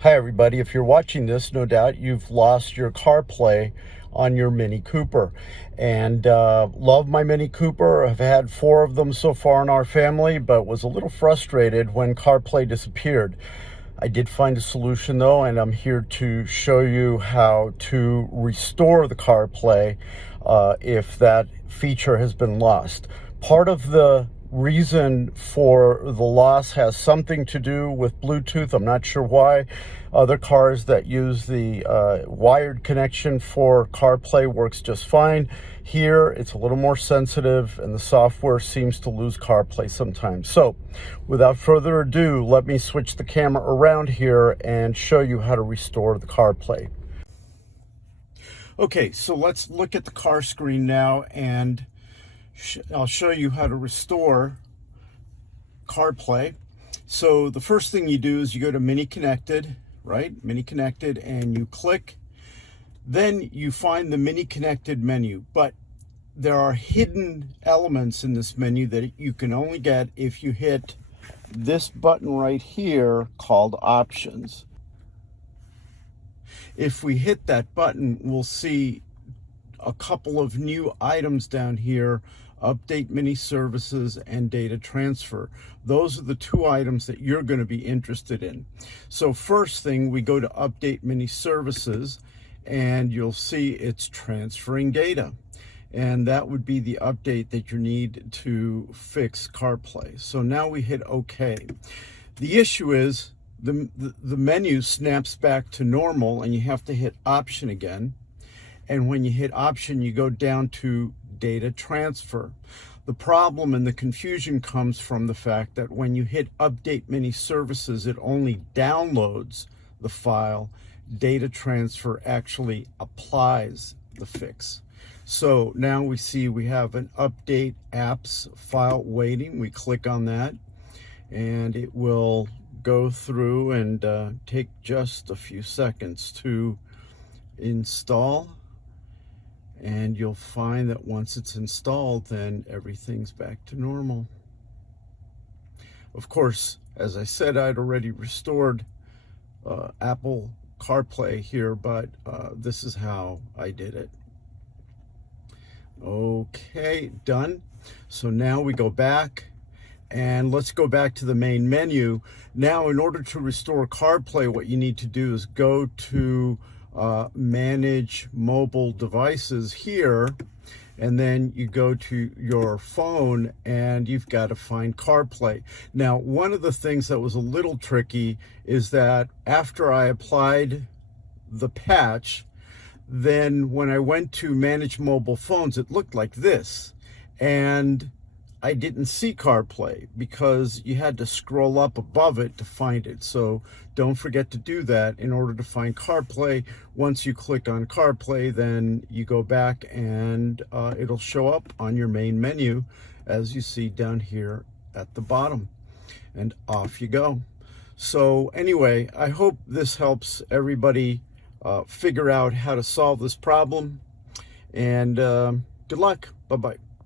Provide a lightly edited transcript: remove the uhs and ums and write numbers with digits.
Hi everybody, if you're watching this, no doubt you've lost your CarPlay on your Mini Cooper. And love my Mini Cooper. I've had 4 of them so far in our family, but was a little frustrated when CarPlay disappeared. I did find a solution though, and I'm here to show you how to restore the CarPlay if that feature has been lost. Part of the reason for the loss has something to do with Bluetooth. I'm not sure why. Other cars that use the wired connection for CarPlay works just fine. Here it's a little more sensitive and the software seems to lose CarPlay sometimes. So without further ado, let me switch the camera around here and show you how to restore the CarPlay. Okay, so let's look at the car screen now, and I'll show you how to restore CarPlay. So the first thing you do is you go to Mini Connected, right? Mini Connected, and you click. Then you find the Mini Connected menu, but there are hidden elements in this menu that you can only get if you hit this button right here called Options. If we hit that button, we'll see a couple of new items down here: Update Mini Services and Data Transfer. Those are the 2 items that you're going to be interested in. So first thing, we go to Update Mini Services, and you'll see it's transferring data. And that would be the update that you need to fix CarPlay. So now we hit OK. The issue is the menu snaps back to normal, and you have to hit Option again. And when you hit Option, you go down to Data Transfer. The problem and the confusion comes from the fact that when you hit Update Mini Services, it only downloads the file. Data Transfer actually applies the fix. So now we see we have an Update Apps file waiting. We click on that, and it will go through and take just a few seconds to install. And you'll find that once it's installed, then everything's back to normal. Of course, as I said, I'd already restored Apple CarPlay here, but this is how I did it. Okay, done. So now we go back, and let's go back to the main menu. Now, in order to restore CarPlay, what you need to do is go to Manage Mobile Devices here, and then you go to your phone and you've got to find CarPlay. Now, one of the things that was a little tricky is that after I applied the patch, then when I went to Manage Mobile Phones, it looked like this, and I didn't see CarPlay because you had to scroll up above it to find it. So don't forget to do that in order to find CarPlay. Once you click on CarPlay, then you go back and it'll show up on your main menu, as you see down here at the bottom, and off you go. So anyway, I hope this helps everybody figure out how to solve this problem, and good luck. Bye-bye.